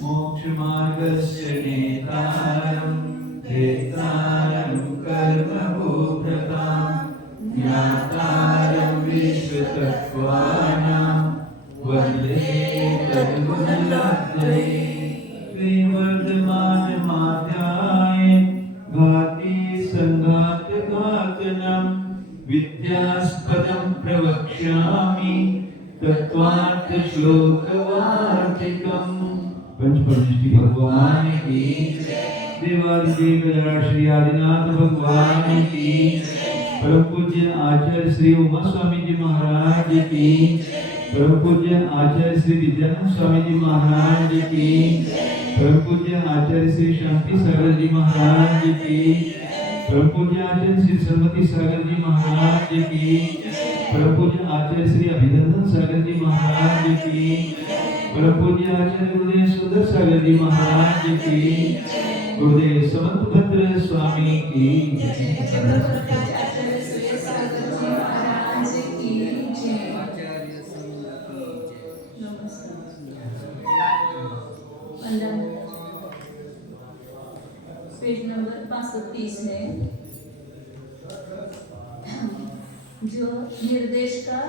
मोक्षमार्गस्य नेतारं भेतारं कर्मभूभृतां ज्ञातारं विश्वतत्त्वानां वन्दे तद्गुणलब्धये श्रीवर्धमानमाध्याय घाति संघातघातनं विद्यास्पदं प्रवक्ष्यामि तत्त्वार्थ श्लोकवार्तिकम्। पंचपरमेष्टि भगवान की देवादिदेव श्री आदिनाथ भगवान की परम पूज्य आचार्य श्री उमा स्वामी जी महाराज की परम पूज्य आचार्य श्री विद्यानंद स्वामी जी महाराज की परम पूज्य आचार्य श्री शांति सागर जी महाराज की परम पूज्य आचार्य श्री सरस्वती सागर जी महाराज की परम पूज्य आचार्य श्री अभिनंदन सागर जी महाराज की परम पूज्य आचार्य गुरुदेव सुंदर सागर जी महाराज की गुरुदेव समंत भद्र स्वामी की पेज नंबर 530 है। जो निर्देश का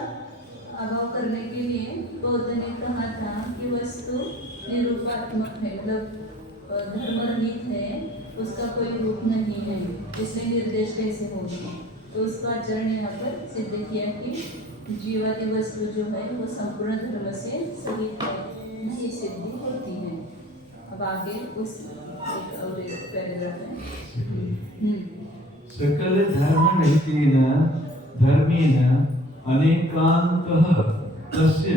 अभाव करने के लिए बौद्ध ने कहा था कि वस्तु निरूपात्मक है, मतलब धर्मरहित है, उसका कोई रूप नहीं है, इसमें निर्देश कैसे होगा। तो उसका आचरण यहाँ पर सिद्ध किया कि जीवादी वस्तु जो है वो संपूर्ण धर्म से सहित है, ये सिद्धि होती है। अब आगे उस एक और पैराग्राफ है। सकल धर्म नैतेन धर्मेण अनेकान्तः तस्य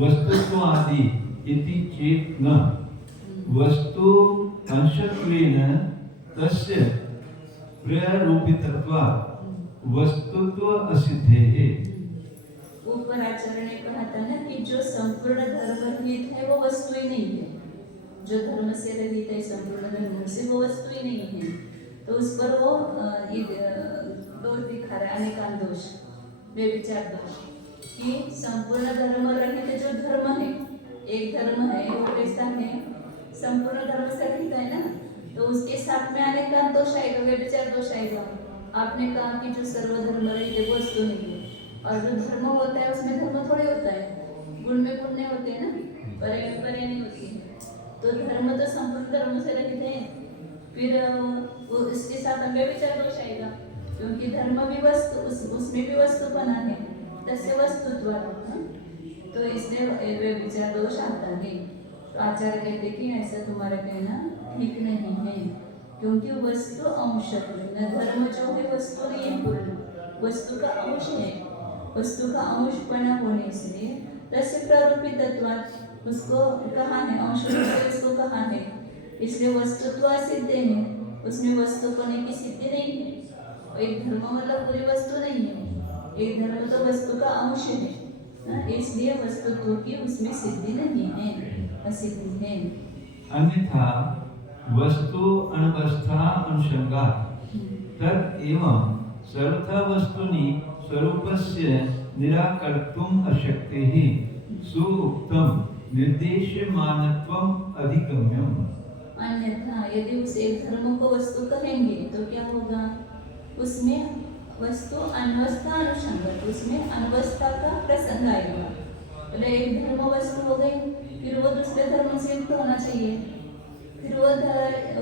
वस्तुत्वादि इति चेत् न वस्तु अंशत्वेन तस्य प्ररूपितत्वात् वस्तुत्व असिद्धेः। ऊपर आचार्य ने कहा था ना कि जो संपूर्ण धर्म रहित है वो वस्तु ही नहीं है, जो धर्म से रहित है संपूर्ण धर्म से वो वस्तु ही नहीं है। तो उस पर वो दोष दिखा रहा है, अनेकांत दोष, व्यभिचार दोष, कि संपूर्ण धर्म रहित जो धर्म है, एक धर्म है वो कैसा है, संपूर्ण धर्म से रहित है ना, तो उसके साथ में अनेकांत दोष आएगा, व्यभिचार दोष आएगा। आपने कहा कि जो सर्वधर्म रहित वो वस्तु नहीं है, और जो धर्म होता है उसमें धर्म थोड़े होता है, गुण में पुण्य होते हैं ना, परे में परे नहीं होती है। तो धर्म तो संपूर्ण धर्म से रहित है, फिर वो इसके साथ में व्यभिचार दोष आएगा, क्योंकि धर्म भी वस्तु, उसमें भी वस्तु बना है, तस्य वस्तुत्व, तो इसलिए व्यभिचार दोष आता है। तो आचार्य कहते कि ऐसा तुम्हारा कहना ठीक नहीं है, क्योंकि वस्तु अंश है, धर्म जो है वस्तु नहीं है, पूर्ण वस्तु का अंश है, वस्तु का अंशपना होने से तस्य प्ररूपितत्वात्, उसको कहा है अंश उसको कहा है, इसलिए वस्तुत्व सिद्ध है, उसमें वस्तुपने की सिद्धि नहीं है। एक धर्म मतलब पूरी वस्तु नहीं है, एक धर्म तो वस्तु का अंश है, इसलिए वस्तुत्व की उसमें सिद्धि नहीं है, असिद्धि है। अन्यथा वस्तु अनवस्था अनुसंगा तद एवं सर्वथा वस्तुनि स्वरूपस्य निराकर्तुम् अशक्तिः सुउक्तम् निर्देश्यमानत्वम् अधिगम्यम्। अन्यथा यदि उस एक धर्म को वस्तु कहेंगे तो क्या होगा, उसमें वस्तु अनवस्था अनुसंगत, उसमें अनवस्था का प्रसंग आएगा। मतलब एक धर्म वस्तु हो गई, फिर वो दूसरे धर्म से युक्त होना चाहिए, फिर वो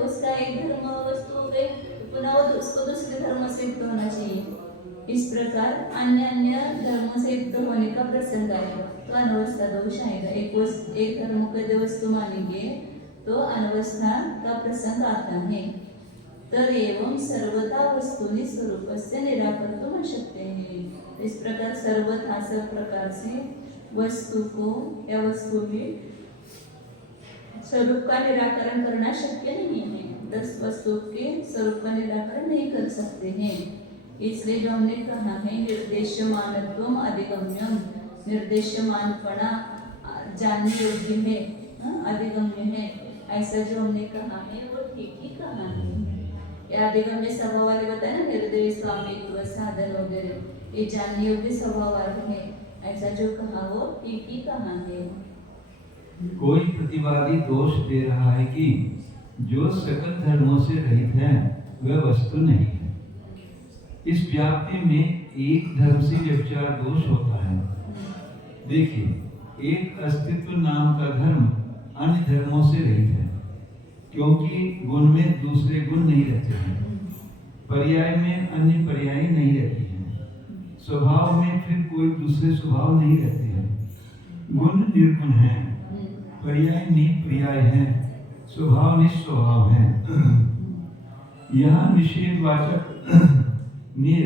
उसका एक धर्म वस्तु हो गई, पुनः उसको दूसरे धर्म से युक्त होना चाहिए। इस प्रकार अन्य अन्य धर्म से युक्त होने का प्रसंग आएगा, तो अनवस्था दोष आएगा। एक धर्म को यदि वस्तु मानेंगे तो अनवस्था का प्रसंग आता है। तर एवं सर्वथा वस्तुनि स्वरूपस्य निराकर्तुम् अशक्य है। इस प्रकार सर्वथा सब प्रकार से वस्तु को या वस्तु के स्वरूप का निराकरण करना शक्य नहीं है, दस वस्तु के स्वरूप का निराकरण नहीं कर सकते हैं। इसलिए जो हमने कहा है निर्देश्यमानत्वम् अधिगम्यम्, निर्देश्यमानपना जानने योग्य है, अधिगम्य है, ऐसा जो हमने कहा है वो ठीक ही कहा है। ये अधिगम्य स्वभाव वाले बताए ना, निर्देश स्वामित्व साधन वगैरह, ये जानने योग्य स्वभाव वाले है, ऐसा जो कहा वो ठीक ही कहा है। कोई प्रतिवादी दोष दे रहा है कि जो सकल धर्मों से रहित है वह वस्तु नहीं है। इस व्याप्ति में एक धर्म से व्यभिचार दोष होता है। देखिए, एक अस्तित्व नाम का धर्म अन्य धर्मों से रहित है, क्योंकि गुण में दूसरे गुण नहीं रहते हैं, पर्याय में अन्य पर्याय नहीं रहती हैं, स्वभाव में फिर कोई दूसरे स्वभाव नहीं रहते हैं, गुण निर्गुण है, पर्याय निपर्याय है, स्वभाव निस्वभाव है। यहाँ निषेधवाचक निर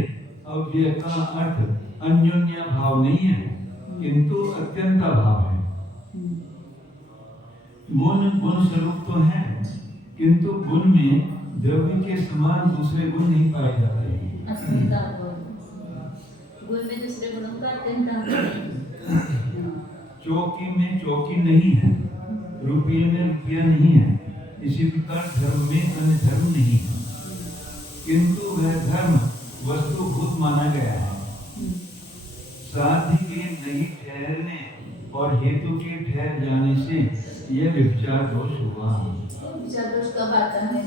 अव्यय का अर्थ अन्योन्य भाव नहीं है, किंतु अत्यंत भाव है। गुण गुण स्वरूप तो है, किंतु गुण में द्रव्य के समान दूसरे गुण नहीं पाए जाते हैं। गुण में दूसरे गुणों का अत्यंत चौकी में चौकी नहीं है, रुपये में रुपया नहीं है, इसी प्रकार धर्म में अन्य धर्म नहीं है, किंतु वह धर्म वस्तुभूत माना गया है। साध्य के नहीं ठहरने और हेतु के ठहर जाने से यह व्यभिचार दोष हुआ। व्यभिचार दोष कब आता है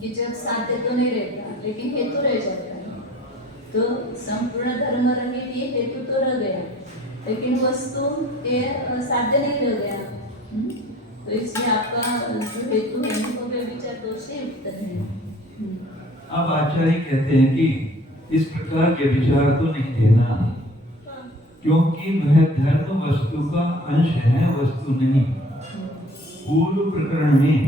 कि जब साध्य तो नहीं रहता लेकिन हेतु रह जाता है। तो संपूर्ण धर्म रहित ये हेतु तो रह गया, लेकिन वस्तु के साध्य नहीं रह गया। तो इसलिए आपका जो हेतु है वो व्यभिचार दोष से युक्त है। अब आचार्य कहते हैं कि इस प्रकार व्यभिचार तो नहीं देना, क्योंकि वह धर्म वस्तु का अंश है, वस्तु नहीं। पूर्व प्रकरण में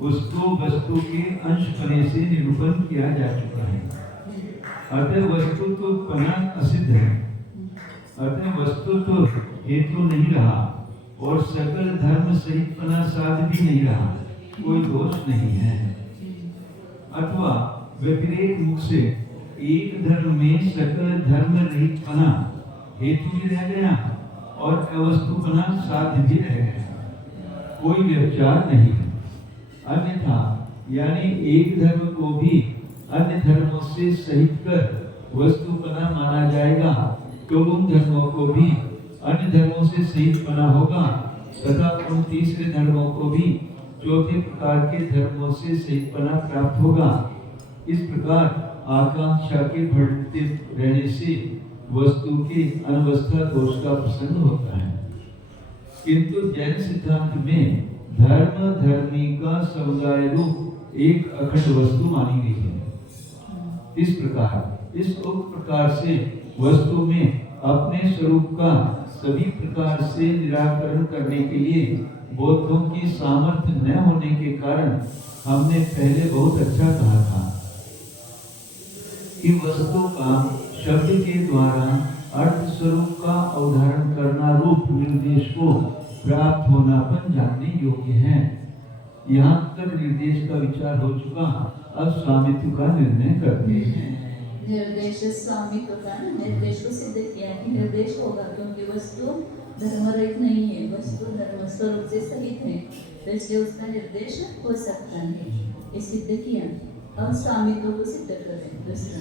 उसको वस्तु के अंश पने से निरूपण किया जा चुका है। अतः वस्तु तो पना असिद्ध है, अतः वस्तु तो हेतु नहीं रहा और सकल धर्म सहित पना साध भी नहीं रहा, कोई दोष नहीं है। अथवा व्यतिरेक मुख से एक धर्म में सकल धर्म रहित पना हेतु भी रह गया और अवस्तुपना साध्य भी रह गया, कोई व्यभिचार नहीं है। अन्यथा यानी एक धर्म को भी अन्य धर्मों से सहित कर वस्तुपना माना जाएगा, तो उन धर्मों को भी अन्य धर्मों से सहित पना होगा तथा उन तीसरे धर्मों को भी चौथे प्रकार के धर्मों से सहित पना प्राप्त होगा। इस प्रकार आकांक्षा के बढ़ते रहने से वस्तु के अनवस्था दोष का प्रसंग होता है। किंतु जैन सिद्धांत में धर्म धर्मी का समुदाय रूप एक अखंड वस्तु मानी गई है। इस प्रकार इस उक्त प्रकार से वस्तु में अपने स्वरूप का सभी प्रकार से निराकरण करने के लिए बौद्धों की सामर्थ्य न होने के कारण हमने पहले बहुत अच्छा कहा था कि वस्तु का शब्द के द्वारा अर्थ स्वरूप का अवधारण करना रूप निर्देश को प्राप्त होनापन जानने योग्य है। यहाँ तक निर्देश का विचार हो चुका, अब स्वामित्व का निर्णय करते हैं। निर्देश स्वामित्व का निर्देश को सिद्ध किया कि निर्देश होगा, क्योंकि वस्तु धर्म रहित नहीं है, वस्तु धर्म स्वरूप से सहित है, तो इसलिए उसका निर्देश हो सकता है। ये सिद्ध किया, अब स्वामित्व को सिद्ध करें। दूसरा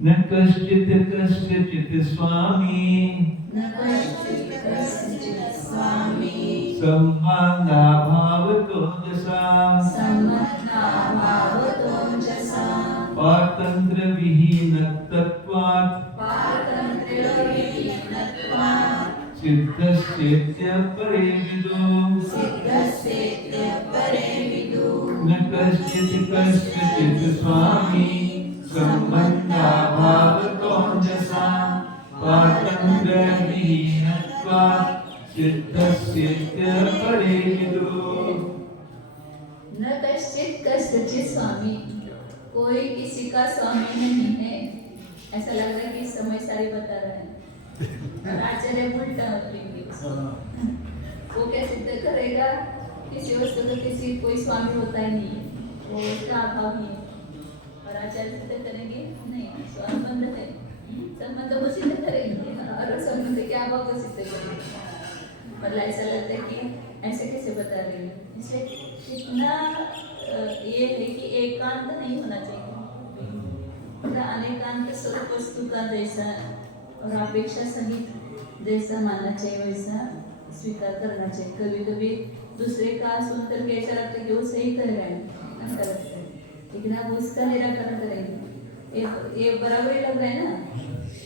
न कश्चित् कस्यचित् स्वामी, न कश्चित् कस्यचित् स्वामी, सम्बन्धाभावतो जसा, सम्बन्धाभावतो जसा, पारतन्त्र विहीनत्वात्, पारतन्त्र विहीनत्वात्, सिद्धस्येत्य परे विदु, सिद्धस्येत्य परे विदु, न कश्चित् कस्यचित् स्वामी, सम्बन्धाभावतो जसा, पारतन्त्र विहीनत्वात्, सिद्धस्येत्य परे विदु। न कश्चित् कस्यचित् स्वामी, कोई किसी का स्वामी नहीं है। ऐसा लग रहा है कि समय सारी बता रहे हैं, और आचार्य उल्टा वो क्या सिद्ध करेगा? किसी वस्तु का किसी कोई स्वामी होता ही नहीं है, वो उसका अभाव ही है। और आचार्य सिद्ध करेंगे नहीं, संबंध है, संबंध को सिद्ध करेंगे और संबंध के अभाव को सिद्ध करेंगे। मतलब ऐसा लगता है कि ऐसे कैसे बता रहे हैं। इसलिए इतना ये है कि एकांत नहीं होना चाहिए, अनेकांत स्वरूप वस्तु का जैसा और अपेक्षा सहित जैसा मानना चाहिए वैसा स्वीकार करना चाहिए। कभी कभी दूसरे का सुनकर के ऐसा लगता है कि वो सही कर रहा है, ऐसा लगता है, लेकिन आप उसका निराकरण करेंगे। ये बराबर ही लग रहा है ना।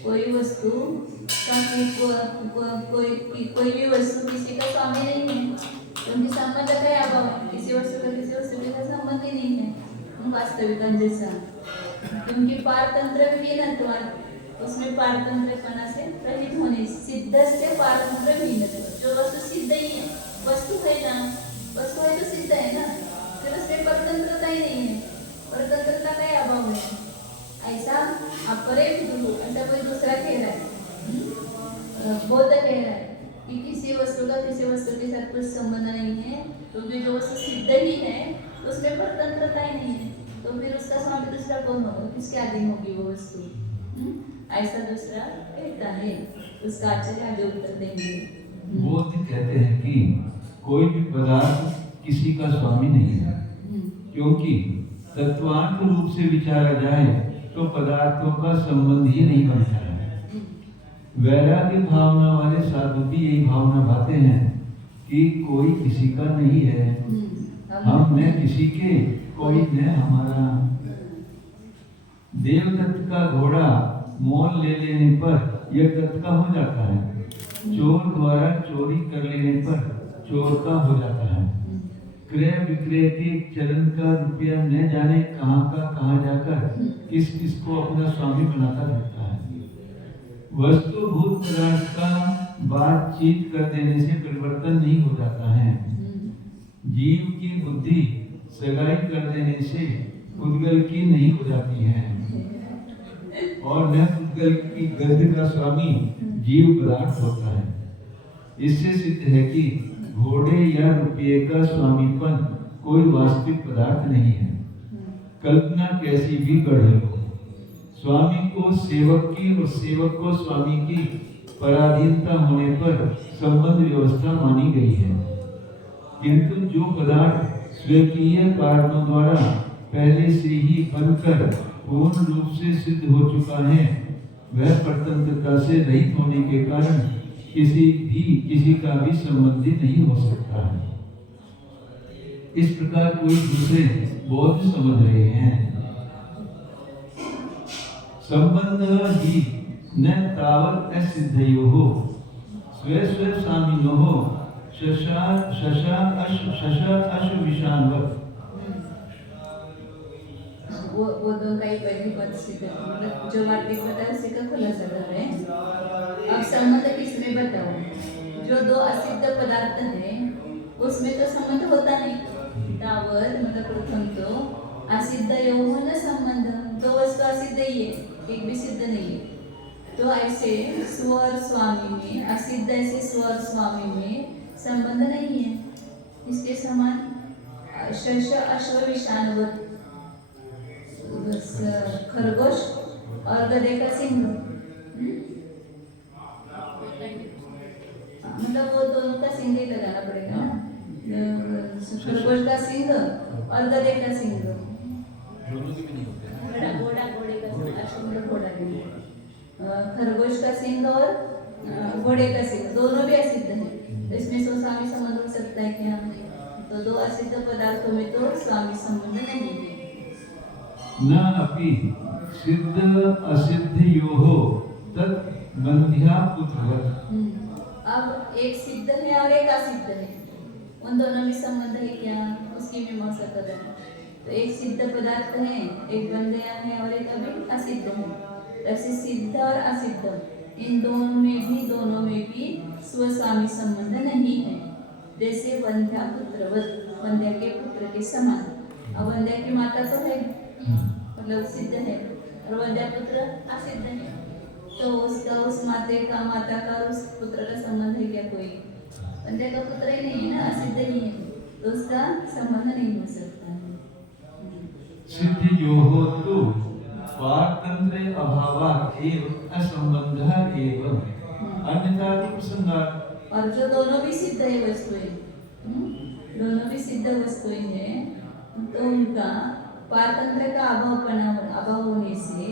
कोई वस्तु का कोई भी वस्तु किसी का स्वामी नहीं है, तो उनकी संबंध का है अभाव है। किसी वस्तु का किसी वस्तु के साथ संबंध ही नहीं है वास्तविक जैसा। क्योंकि पारतंत्र विहीनत्व, उसमें पारतंत्रपना से रहित होने, सिद्ध से पारतंत्र विहीनत्व, जो वस्तु सिद्ध ही है, वस्तु है ना, वस्तु है तो सिद्ध है ना, फिर उसमें परतंत्रता ही नहीं है, परतंत्रता का ही अभाव है। ऐसा अपरे विदुर, ऐसा कोई दूसरा कह रहा है, बौद्ध कह रहा है कि किसी वस्तु का किसी वस्तु के साथ कुछ संबंध नहीं है, क्योंकि जो वस्तु सिद्ध ही है उसमें परतंत्रता ही नहीं है, तो फिर उसका स्वामी दूसरा कौन होगा, किसके अधीन होगी वो वस्तु? ऐसा दूसरा कहता है। उसका आचार्य आगे उत्तर देंगे। बौद्ध कहते हैं कि कोई भी पदार्थ किसी का स्वामी नहीं है, क्योंकि तत्वांत रूप से विचारा जाए तो पदार्थों का संबंध ही नहीं बनता है। वैराग्य भावना वाले साधु भी यही भावना भाते हैं कि कोई किसी का नहीं है, हम न किसी के, कोई न हमारा। देवदत्त का घोड़ा मोल ले लेने पर यह दत्त का हो जाता है, चोर द्वारा चोरी कर लेने पर चोर का हो जाता है। क्रय विक्रय के चलन का रुपया न जाने कहाँ का कहाँ जाकर किस किस को अपना स्वामी बनाता रहता है। वस्तुभूत पदार्थ का बातचीत कर देने से परिवर्तन नहीं हो जाता है। जीव की बुद्धि सगाई कर देने से उद्गल की नहीं हो जाती है, और न उद्गल की गंध का स्वामी जीव पदार्थ होता है। इससे सिद्ध है कि घोड़े या रुपये का स्वामीपन कोई वास्तविक पदार्थ नहीं है। कल्पना कैसी भी गढ़ लो, स्वामी को सेवक की और सेवक को स्वामी की पराधीनता होने पर संबंध व्यवस्था मानी गई है। किंतु जो पदार्थ स्वकीय कारणों द्वारा पहले से ही बनकर पूर्ण रूप से सिद्ध हो चुका है, वह परतंत्रता से रहित होने के कारण किसी का भी संबंधी नहीं हो सकता है। इस प्रकार कोई दूसरे बौद्ध समझ रहे हैं। संबंध ही न तावत असिद्धयो स्वे स्वे स्वामिनो शशा अश विषाणवत्। वो दोनों का ही पहली पद सिद्ध, मतलब जो वार्तिक बता उसी का खुलासा कर रहे हैं। अब संबंध किसमें बताओ? जो दो असिद्ध पदार्थ हैं उसमें तो संबंध होता नहीं। तावर मतलब प्रथम तो असिद्ध यौन संबंध, दो वस्तु असिद्ध ही है, एक भी सिद्ध नहीं है। तो ऐसे स्वर स्वामी में, असिद्ध ऐसे स्वर स्वामी में संबंध नहीं है। इसके समान शश अश्व विषाणवत्, खरगोश और गधे का सिंह, मतलब वो दोनों का सिंह ही लगाना पड़ेगा ना, खरगोश का सिंह और गधे का सिंह, घोड़ा घोड़े का सिंह, अश्व घोड़ा नहीं, खरगोश का सिंह और घोड़े का सिंह दोनों भी असिद्ध है। तो इसमें स्वामी संबंध हो सकता है क्या? तो दो असिद्ध पदार्थों में तो स्वामी संबंध नहीं है। न अपि सिद्ध असिद्धयोः तत् बंध्या पुत्रवत्। अब एक सिद्ध है और एक असिद्ध है, उन दोनों में संबंध है क्या? उसकी मीमांसा कर रहे हैं। तो एक सिद्ध पदार्थ है, एक बन गया है और एक अभी असिद्ध है। ऐसे सिद्ध और असिद्ध इन दोनों में भी स्वस्वामी संबंध नहीं है। जैसे वंध्या पुत्रवत्, वंध्या के पुत्र के समान। अब वंध्या की माता तो है, मतलब सिद्ध है, और वंध्या पुत्र असिद्ध है, तो उसका उस माता का उस पुत्र का संबंध है क्या? कोई वंध्या का पुत्र ही नहीं है ना, असिद्ध ही है, तो उसका संबंध नहीं हो सकता है। सिद्धियोः तु स्वातंत्र्य अभावात् एव असंबंधः एव अन्यथा तो प्रसंगात्। और जो दोनों भी सिद्ध है वस्तुएं, दोनों भी सिद्ध वस्तुएं हैं, तो उनका पारतंत्र का अभाव होने से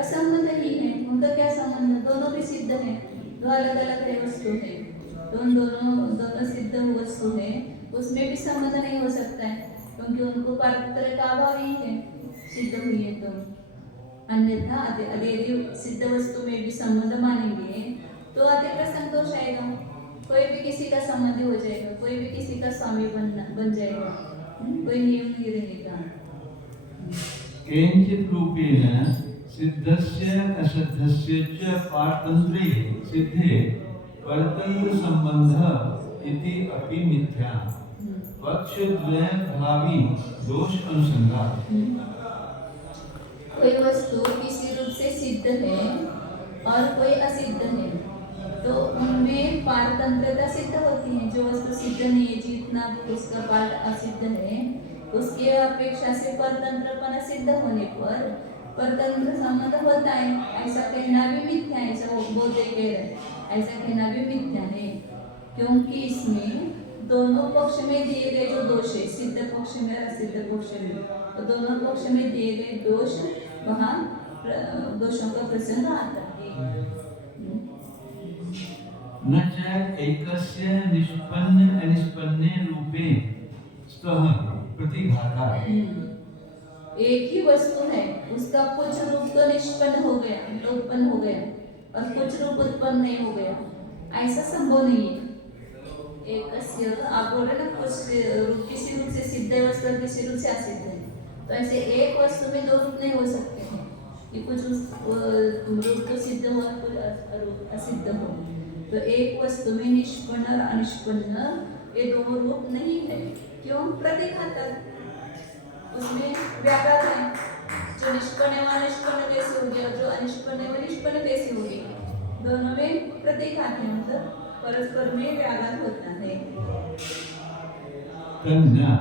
असंबंध ही है। उनका क्या संबंध? दोनों भी सिद्ध है, दो अलग अलग है वस्तु है, तो उन असिद्ध वस्तु है उसमें भी संबंध नहीं हो सकता है, क्योंकि उनको पारतंत्र का अभाव ही है सिद्ध हुई है तो। अन्यथा यदि सिद्ध वस्तु में भी संबंध मानेंगे तो अतिप्रसंग दोष आएगा, कोई भी किसी का संबंधी हो जाएगा, कोई भी किसी का स्वामी बन जाएगा, कोई नियम नहीं रहेगा। केंचित् रूपेण सिद्धस्य असिद्धस्य च पारतंत्रे सिद्धे परतंत्र संबंध इति अपि मिथ्या पक्षद्वय भावी दोष अनुसंधान। कोई वस्तु किसी रूप से सिद्ध है और कोई असिद्ध है तो उनमें पारतंत्रता सिद्ध होती है। जो वस्तु सिद्ध नहीं है, जितना भी उसका पार्ट असिद्ध है, उसके अपेक्षा से परतंत्रपना सिद्ध होने पर परतंत्र संबंध होता है, ऐसा कहना भी मिथ्या है। ऐसा वो बोलते कह रहे, ऐसा कहना भी मिथ्या है, क्योंकि इसमें दोनों पक्ष में दिए गए जो दोष है, सिद्ध पक्ष में असिद्ध पक्ष में, तो दोनों पक्ष में दिए गए दोष, वहाँ दोषों का प्रसंग आता है। न च एकस्य निष्पन्न अनिष्पन्ने रूपे स्तः प्रतिघाता। एक ही वस्तु है, उसका कुछ रूप तो निष्पन्न हो गया, तो उत्पन्न हो गया, और कुछ रूप उत्पन्न नहीं हो गया, ऐसा संभव नहीं है। एकस्य आप बोल रहे ना, कुछ रूप किसी रूप से सिद्ध है वस्तु, किसी रूप से असिद्ध है, तो ऐसे एक वस्तु में दो रूप नहीं हो सकते हैं कि कुछ रूप तो सिद्ध हो और कुछ असिद्ध हो। तो एक वस्तु में निष्पन्न और अनिष्पन्न ये दो रूप नहीं है। क्यों? प्रतिघातक, उसमें व्याघात है। जो निष्पन्न है वह निष्पन्न कैसे होगी और जो अनिष्पन्न है वह निष्पन्न कैसे होगी, दोनों में प्रतिघात है, मतलब परस्पर में व्याघात होता है। तन्ना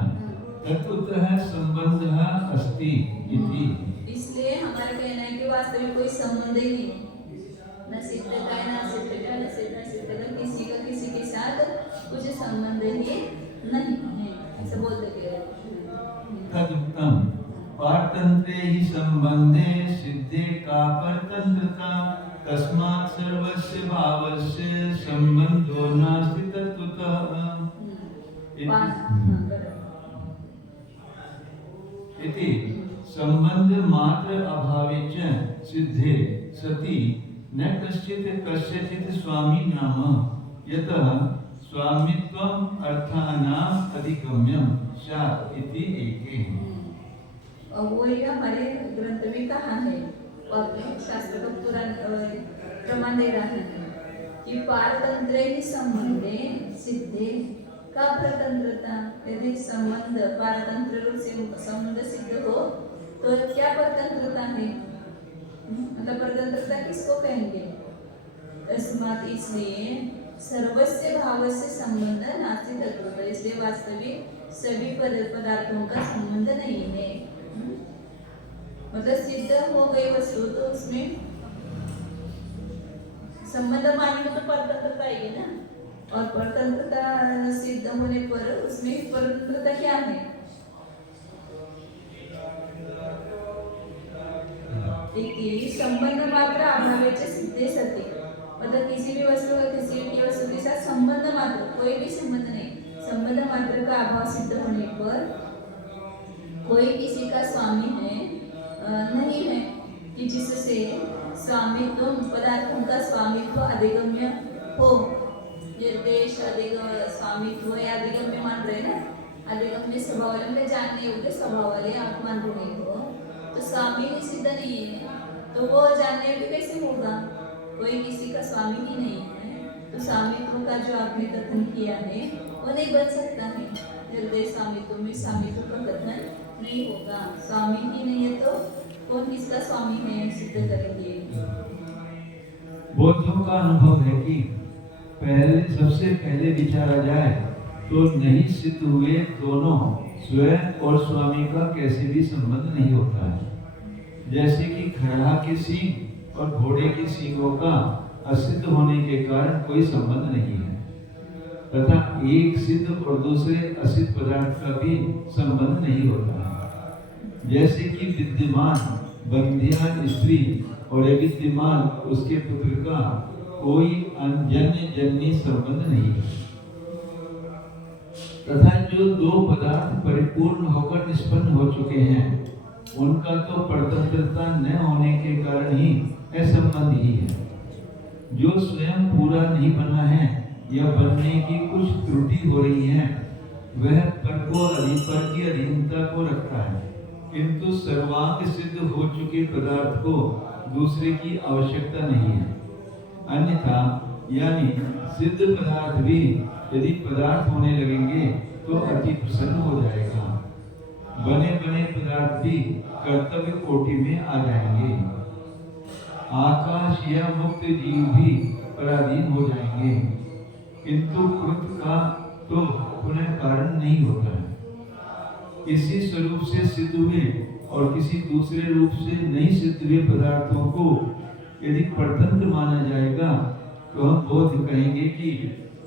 तत्वतः संबंधः अस्ति इति। इसलिए हमारा कहना है कि वास्तविक कोई संबंध ही नहीं, न सिद्ध का है, न असिद्ध का, न सिद्ध का, किसी का किसी के साथ कुछ संबंध ही नहीं है, ऐसा बोलते हैं। तदुक्तम पारतंत्रे ही संबंधे सिद्धे का परतंत्रता तस्मात् सर्वस्य भावस्य संबंधो नास्ति तत्वतः। इति संबंध मात्र अभावे च सिद्धे सति न कश्चित् कस्यचित् स्वामी नाम यतः स्वामित्वम् अर्थानाम् अधिगम्यं स्यात् इति एके। और वो ये हमारे ग्रंथ में कहा है, और शास्त्र का पूरा प्रमाण दे रहा है कि पारतंत्रे ही संबंधे सिद्धे का परतंत्रता। यदि संबंध पारतंत्र रूप से संबंध सिद्ध हो तो क्या परतंत्रता है, मतलब परतंत्रता किसको कहेंगे? तस्मात् इसलिए सर्वस्य भावस्य संबंध नास्ति तत्वतः, इसलिए वास्तविक सभी पदार्थों का संबंध नहीं है। मतलब सिद्ध हो गई वस्तु तो उसमें संबंध मानेंगे तो परतंत्रता आएगी ना, और परतंत्रता सिद्ध होने पर उसमें परतंत्रता क्या है? संबंध मात्र अभावे च सिद्धे सति, मतलब किसी भी वस्तु का किसी की वस्तु के साथ संबंध मात्र, कोई भी संबंध नहीं, संबंध मात्र का अभाव सिद्ध होने पर कोई किसी का स्वामी है नहीं है कि जिससे स्वामित्व पदार्थों का स्वामित्व अधिगम्य हो। निर्देश अधिगम्य स्वामित्व या अधिगम्य मान रहे ना, अधिगम्य स्वभाव वाले में जानने योग्य स्वभाव वाले आप मान रहे हो, तो स्वामी ही सिद्ध नहीं है तो वो जानने भी कैसे होगा? कोई किसी का स्वामी ही नहीं है तो स्वामित्व का जो आपने कथन किया है वो नहीं बन सकता है। निर्देश स्वामित्व में स्वामित्व का कथन नहीं होगा, स्वामी ही नहीं है तो कौन किसका स्वामी है सिद्ध करेंगे? बौद्धों का अनुभव है कि सबसे पहले विचारा जाए तो नहीं सिद्ध हुए दोनों स्वयं और स्वामी का कैसे भी संबंध नहीं होता है। जैसे कि खड़हा के सींग और घोड़े के सींगों का असिद्ध होने के कारण कोई संबंध नहीं है, तथा एक सिद्ध और दूसरे असिद्ध पदार्थ का भी संबंध नहीं होता है। जैसे कि विद्यमान बंध्यान स्त्री और अविद्यमान उसके पुत्र का कोई अन्य जन्य संबंध नहीं है। तथा जो दो पदार्थ परिपूर्ण होकर निष्पन्न हो चुके हैं उनका तो परतंत्रता न होने के कारण ही असंबंध ही है। जो स्वयं पूरा नहीं बना है या बनने की कुछ त्रुटि हो रही है वह पर की अधीनता को रखता है, किंतु सर्वांग सिद्ध हो चुके पदार्थ को दूसरे की आवश्यकता नहीं है। अन्यथा यानी सिद्ध पदार्थ भी यदि पदार्थ होने लगेंगे तो अति प्रसन्न हो जाएगा। बने बने पदार्थ भी कर्तव्य कोटि में आ जाएंगे। आकाश या मुक्त जीव भी पराधीन हो जाएंगे, किंतु कृत का तो पुनः कारण नहीं होता है। किसी स्वरूप से सिद्ध हुए और किसी दूसरे रूप से नहीं सिद्ध हुए पदार्थों को यदि परतंत्र माना जाएगा तो हम बोध कहेंगे कि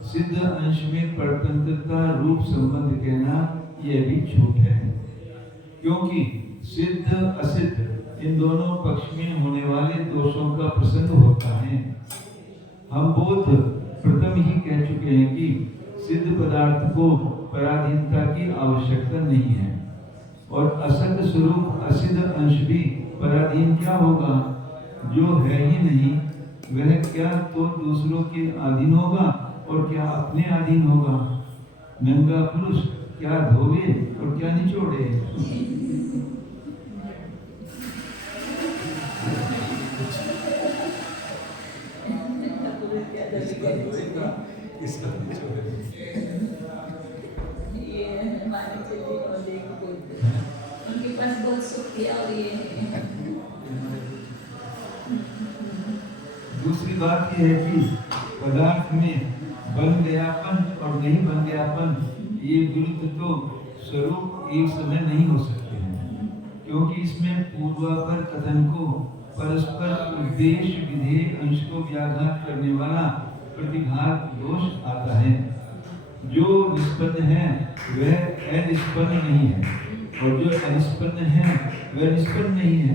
सिद्ध अंश में परतंत्रता रूप संबंध कहना यह भी झूठ है, क्योंकि सिद्ध असिद्ध इन दोनों पक्ष में होने वाले दोषों का प्रसंग होता है। हम बोध प्रथम ही कह चुके हैं कि सिद्ध पदार्थ को पराधीनता की आवश्यकता नहीं है और असत स्वरूप असिद्ध अंश भी पराधीन क्या होगा। जो है ही नहीं वह क्या तो दूसरों के अधीन होगा और क्या अपने अधीन होगा। नंगा पुरुष क्या धोवे और क्या निचोड़े। उनके पास बहुत सुख किया और ये दूसरी बात यह है कि पदार्थ में बन गयापन और नहीं बन गयापन ये विरुद्ध तो स्वरूप एक समय नहीं हो सकते हैं, क्योंकि इसमें पूर्वापर कथन को परस्पर उद्देश्य विधेय अंश को व्याघात करने वाला प्रतिघात दोष आता है। जो निष्पन्न है वह अनिष्पन्न नहीं है और जो अनिष्पन्न है वह निष्पन्न नहीं है।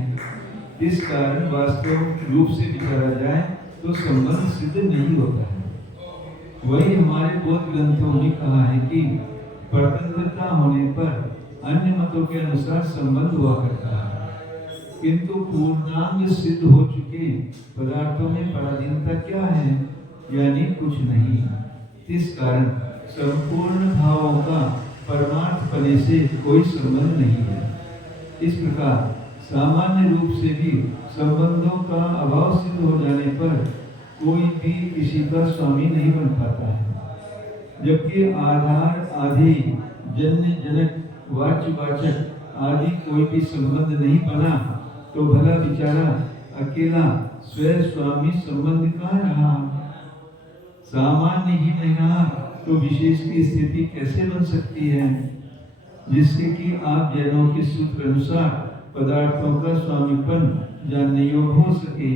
इस कारण वास्तव रूप से विचारा जाए तो संबंध सिद्ध नहीं होता है। वही हमारे बोध ग्रंथों में कहा है कि परतंत्रता होने पर अन्य मतों के अनुसार संबंध हुआ करता है, किंतु पूर्णांग सिद्ध हो चुके पदार्थों में पराधीनता क्या है, यानी कुछ नहीं। इस कारण संपूर्ण भावों का परमार्थ पने से कोई संबंध नहीं है। इस प्रकार सामान्य रूप से भी संबंधों का अभाव सिद्ध हो जाने पर कोई भी किसी का स्वामी नहीं बन पाता है, जबकि आधार आदि जन्य जनक वाच्य वाचक आदि कोई भी संबंध नहीं बना तो भला बिचारा अकेला स्वयं स्वामी संबंध कहाँ रहा। सामान्य ही नहीं रहा तो विशेष की स्थिति कैसे बन सकती है, जिससे कि आप जैनों के सूत्र अनुसार पदार्थों का स्वामीपन जानने योग्य हो सके।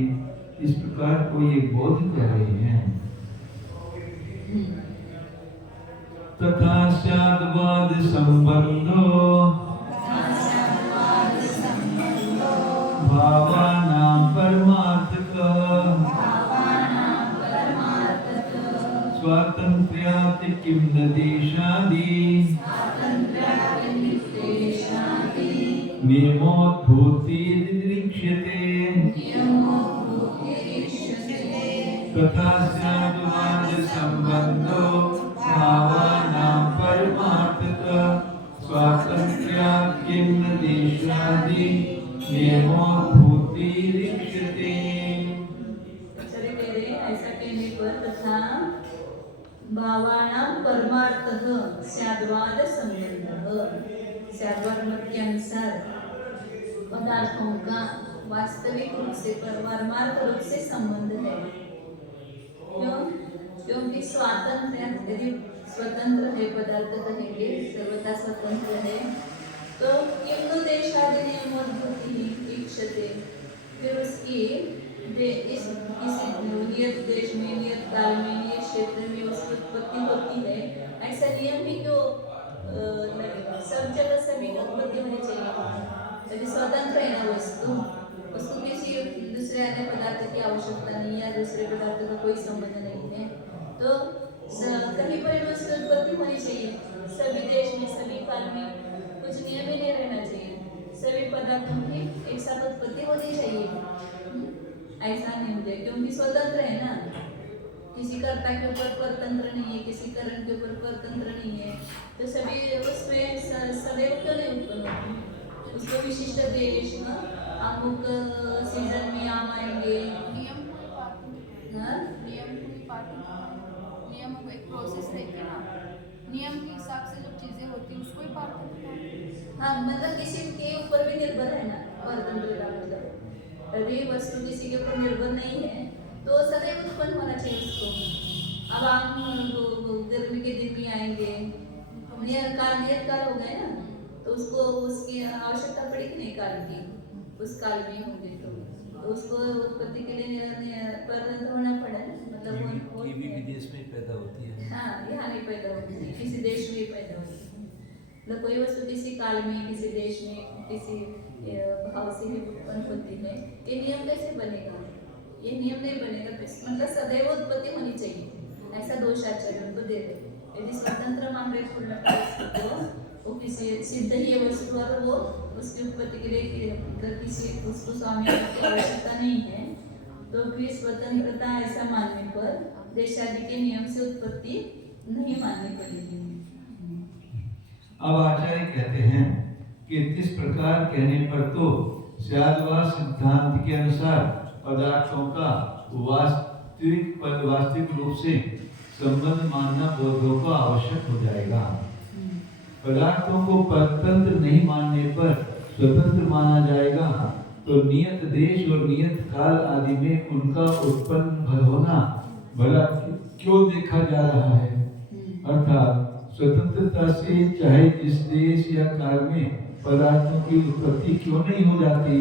इस प्रकार कोई एक बोध कर रहे हैं। तथा स्याद्वाद संबंधो भावानां परमार्थक स्वातंत्र्यात् किं न देशादि नियमोद्भूतिर्दृक्ष्यते तथा स्याद्वाद संबंधो भावानां परमार्थक स्वातंत्र्यात् किं न देशादि नियमोद्भूतिर्दृक्ष्यते। ऐसा कहने पर तथा भावानां परमार्थः स्याद्वाद संबंधः, स्याद्वाद मत के अनुसार पदार्थों का वास्तविक रूप से परमार्थ रूप से संबंध है। क्यों? क्योंकि स्वातंत्र यदि स्वतंत्र है पदार्थ कहेंगे, सर्वथा स्वतंत्र है तो किंतु देशादि नियमोद्भूति इच्छते, फिर उसकी इस किसी नियत देश में, नियत काल में, नियत क्षेत्र में उसकी उत्पत्ति होती है। ऐसा नियम भी क्यों लगेगा? सब जगह सभी की उत्पत्ति होनी चाहिए। यदि स्वतंत्र है ना वस्तु, उसको किसी दूसरे अन्य पदार्थ की आवश्यकता नहीं है, दूसरे पदार्थ का कोई संबंध नहीं है, तो कहीं पर भी उसकी उत्पत्ति होनी चाहिए। सभी काल में कुछ नियम ही नहीं रहना चाहिए, सभी पदार्थों की एक साथ उत्पत्ति होनी चाहिए। ऐसा नहीं हो जाए, क्योंकि स्वतंत्र है ना, किसी कर्ता के ऊपर परतंत्र नहीं है, किसी करण के ऊपर परतंत्र नहीं है, तो सभी उसमें सदैव क्यों नहीं उत्पन्न होती? उसको विशिष्ट देश अमुक सीजन में आम आएंगे। नियम कोई पार्ट नहीं। हाँ? नियम कोई पार्ट नहीं। नियमों का एक प्रोसेस रहती है ना, नियम के हिसाब से जो चीजें होती है उसको ही पार्ट होता। हाँ, मतलब किसी के ऊपर भी निर्भर है ना परतंत्रता, मतलब अभी वस्तु किसी के ऊपर निर्भर नहीं है तो सदैव उत्पन्न होना चाहिए उसको। अब आम गर्मी के दिन भी आएंगे, नियत काल हो गए ना, तो उसको उसकी आवश्यकता पड़ी कि नहीं काल की, उस काल में होंगे तो उसको उत्पत्ति के लिए परतंत्र होना पड़ा ना, मतलब वो कीवी विदेश में पैदा होती है। हाँ, यहाँ नहीं पैदा होती है, किसी देश में ही पैदा होती है। मतलब कोई वस्तु किसी काल में, किसी देश में, किसी भाव से ही उत्पन्न होती है। ये नियम कैसे बनेगा? ये नियम नहीं बनेगा, मतलब सदैव उत्पत्ति होनी चाहिए, ऐसा दोष आचार्य उनको दे दे। यदि स्वतंत्र मामले पूर्ण तो वो किसी सिद्ध ही वस्तु और वो उसकी उत्पत्ति के लिए मतलब किसी उसको स्वामी की आवश्यकता नहीं है, तो फिर स्वतंत्रता ऐसा मानने पर देशादि के नियम से उत्पत्ति नहीं माननी पड़ेगी। अब आचार्य कहते हैं कि इस प्रकार कहने पर तो स्याद्वा सिद्धांत के अनुसार पदार्थों का वास्तविक रूप से संबंध मानना बौद्धों को आवश्यक हो जाएगा। पदार्थों को परतंत्र नहीं मानने पर स्वतंत्र माना जाएगा, तो नियत देश और नियत काल आदि में उनका उत्पन्न होना भला क्यों देखा जा रहा है? अर्थात स्वतंत्रता से चाहे जिस देश या काल में पदार्थों की उत्पत्ति क्यों नहीं हो जाती,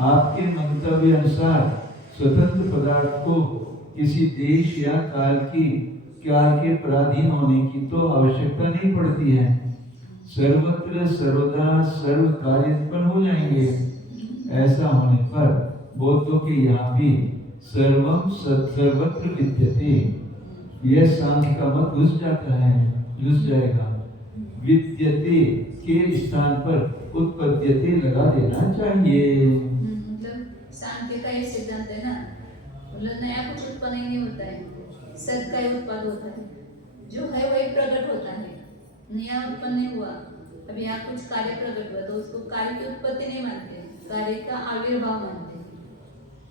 आपके मंतव्य अनुसार स्वतंत्र पदार्थ को किसी देश या काल के पराधीन होने की तो आवश्यकता नहीं पड़ती है। सर्वत्र सर्वदा सर्व कार्य उत्पन्न हो जाएंगे। ऐसा होने पर बौद्धों के यहाँ भी सर्वम सर्वत्र विद्यते, यह सांख्य का मत घुस जाएगा। विद्यते के स्थान पर उत्पद्यते लगा देना चाहिए। मतलब सांख्य का ये सिद्धांत है ना, मतलब नया कुछ उत्पन्न ही नहीं होता है, सद का ही उत्पाद होता है, जो है वही प्रकट होता है, नया उत्पन्न नहीं हुआ। अभी यहाँ कुछ कार्य प्रकट हुआ तो उसको कार्य की उत्पत्ति नहीं मानते, कार्य का आविर्भाव मानते हैं।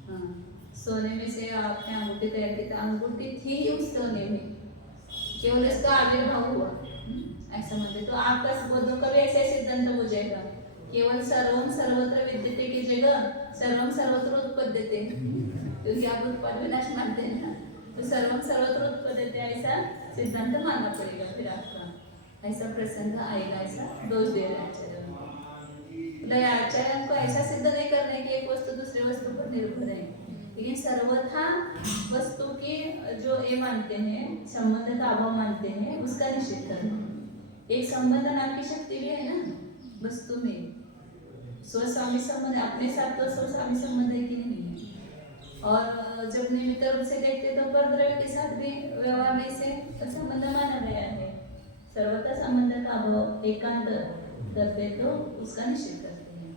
हाँ, सोने में से आपने अंगूठी तैयार की, अंगूठी थी उस सोने में, केवल इसका आविर्भाव हुआ, ऐसा मानते। तो आपका बौद्धों का भी ऐसा सिद्धांत हो जाएगा, केवल सर्वम सर्वत्र विद्यते की जगह सर्वम सर्वत्र उत्पद्यते, क्योंकि आप उत्पाद विनाश मानते हैं ना, तो सर्वम सर्वत्र उत्पद्यते ऐसा सिद्धांत मानना पड़ेगा। फिर आपका ऐसा प्रसंग आएगा, ऐसा दोष दे रहे आचार्य। मतलब आचार्य को ऐसा सिद्ध नहीं करना है कि एक वस्तु दूसरे वस्तु पर निर्भर है, लेकिन सर्वथा वस्तु की जो ये मानते हैं संबंध का अभाव मानते हैं, उसका निषेध करना। एक संबंध नाम की शक्ति भी है ना वस्तु में, स्वस्वामी संबंध, अपने साथ तो स्वस्वामी संबंध है कि नहीं है। और जब निमित्त रूप से देखते तो परद्रव्य के साथ भी व्यवहार में से संबंध माना गया है। सर्वथा संबंध का अभाव एकांत करते तो उसका निषेध करते हैं।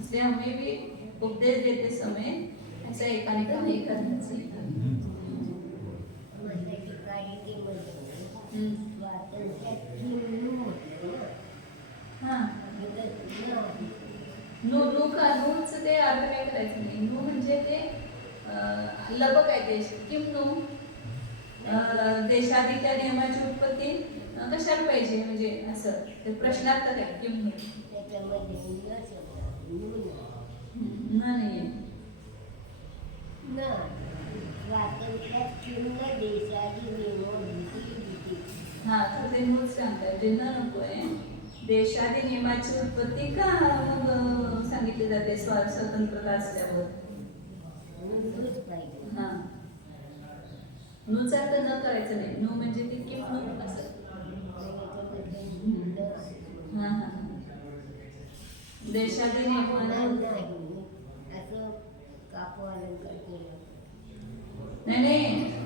इसलिए हमें भी उपदेश देते समय ऐसा एकांत नहीं करना चाहिए। हाँ, नू का नूचं ते अर्थ काय करायचं नाही। नू म्हणजे ते लबक आहे देश, किम नू देशादी त्या नियमाची उत्पत्ती कशाला पाहिजे, म्हणजे असं ते प्रश्नार्थक आहे किम नू, नाहीये हाँ, तर ते मूळ सांगताय जे न नको आहे, देशादी नियमाची उत्पत्ती का मग सांगितली जाते स्वतंत्रता असल्यावर। हाँ, नूचा अर्थ न करायचं नाही, नू म्हणजे ते किम नू असं। हाँ हाँ, देशादी नाही,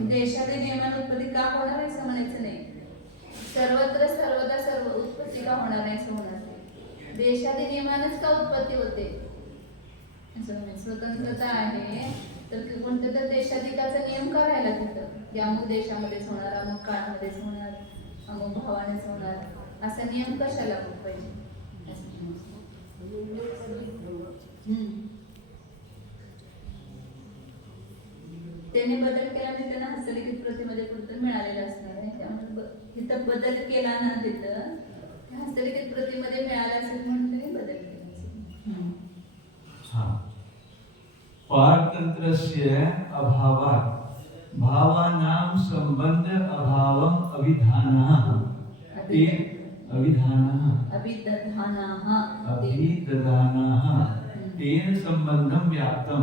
देशादी नियमान उत्पत्ती का होणार आहे असं म्हणायचं नाही, सर्वत्र सर्वदा सर्व उत्पत्ती का होणार नाही असं होणार नाही. देशादी नियमानेच का उत्पत्ती होते असं म्हणजे स्वतंत्रता आहे तर कोणत्या तर देशाधिकाचा नियम करायला तिथं की अमुक देशामध्येच होणार, अमुक काळामध्येच होणार, अमुक भावानेच होणार असा नियम कशाला मग पाहिजे. त्याने बदल केला आणि त्यांना हस्तलिखित प्रतिमध्ये कुठं मिळालेलं असणार आहे. त्यामुळे तिथं बदल केला ना तिथं हस्तलिखित प्रतिमध्ये मिळाला असेल म्हणून त्याने बदल केला असेल. पारतंत्रस्य अभावात् भावानां संबंध अभावम् अभिधानः ते अभिधानः तेन संबंधं व्याप्तं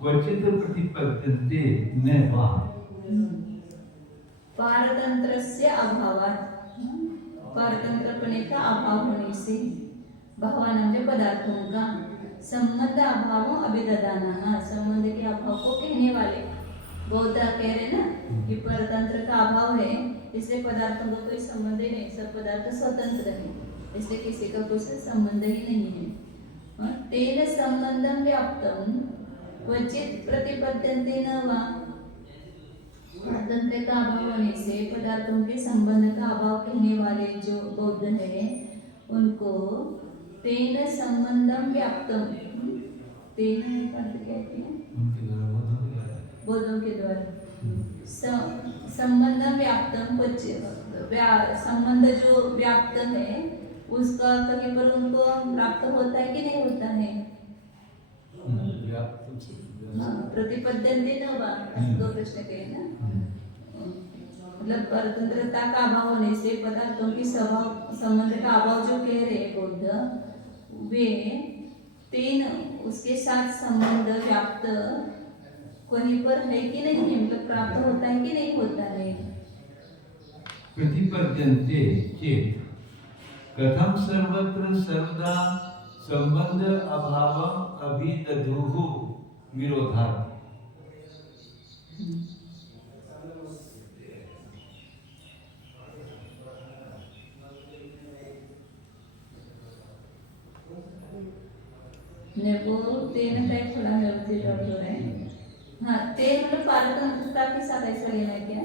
क्वचित् प्रतिपद्यन्ते न वा. पारतंत्रस्य अभावात पारतंत्रपणे का अभाव होने से भावान म्हणजे पदार्थों का संबंध अभाव अभिददाना संबंध के अभाव को कहने वाले बौद्ध कह रहे ना कि परतंत्र का अभाव है इसलिए पदार्थों का कोई संबंध ही नहीं, सब पदार्थ स्वतंत्र है इसलिए किसी का कोई संबंध ही नहीं है. तेन संबंधम व्याप्तम क्वचित प्रतिपद्यन्ते न वा. परतंत्र का अभाव होने से पदार्थों के संबंध का अभाव कहने वाले जो बौद्ध है उनको तेन संबंधम व्याप्तम तेन कहते हैं बौद्धों के द्वारा संबंधम व्याप्तम संबंध जो व्याप्त है उसका कहीं पर उनको प्राप्त होता है कि नहीं होता है. प्रतिपद्यन्ते न वा दो प्रश्न कहे ना. मतलब परतंत्रता का अभाव होने से पदार्थों की स्वभाव संबंध का अभाव जो कह रहे बौद्ध वे तीन उसके साथ संबंध व्याप्त कहीं पर है कि नहीं है, मतलब प्राप्त होता है कि नहीं होता है. प्रतिपद्यन्ते चेत् कथं सर्वत्र सर्वदा संबंध अभावम् अभिदधुः विरोधात्. वो तेन का एक थोड़ा व्यवस्थित अर्थ हो रहा है. हाँ तेन मतलब पारतंत्रता के साथ ऐसा लेना है क्या.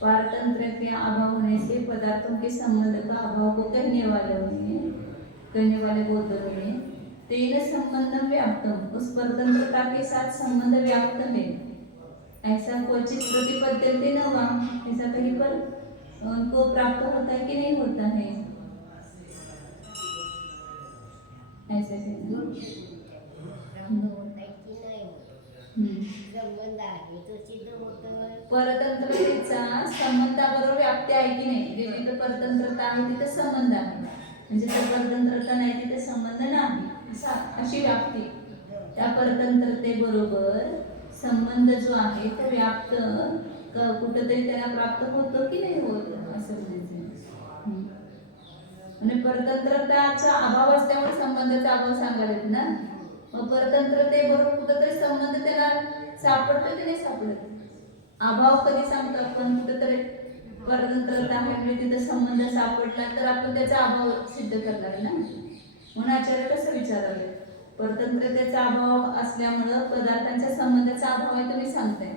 पारतंत्र के अभाव होने से पदार्थों के संबंध का अभाव को कहने वाले बौद्ध में तेन संबंधम व्याप्तम उस परतंत्रता के साथ संबंध व्याप्त है ऐसा क्वचित प्रतिपद्यन्ते न वा ऐसा कहीं पर उनको प्राप्त होता है कि नहीं होता है. ऐसे परतंत्रतेचा संबंधाबरोबर व्याप्ती आहे की नाही. जिथे परतंत्रता आहे तिथे संबंध आहे म्हणजे जर परतंत्रता नाही तिथे संबंध नाही अशी व्याप्ती. त्या परतंत्रतेबरोबर संबंध जो आहे तो व्याप्त कुठेतरी त्याला प्राप्त होतो की नाही होत असं म्हणायचं. आणि परतंत्रताचा अभाव असल्यामुळे संबंधाचा अभाव सांगायला ना. मग परतंत्रतेबरोबर कुठेतरी संबंध त्याला सापडतो की नाही सापडत. अभाव कधी सांगतो आपण कुठेतरी परतंत्रता आहे म्हणजे तिथे संबंध सापडला तर आपण त्याचा अभाव सिद्ध करणार ना. म्हणून आचार्य कसं विचारावे परतंत्रतेचा अभाव असल्यामुळं पदार्थांच्या संबंधाचा अभाव आहे तुम्ही सांगताय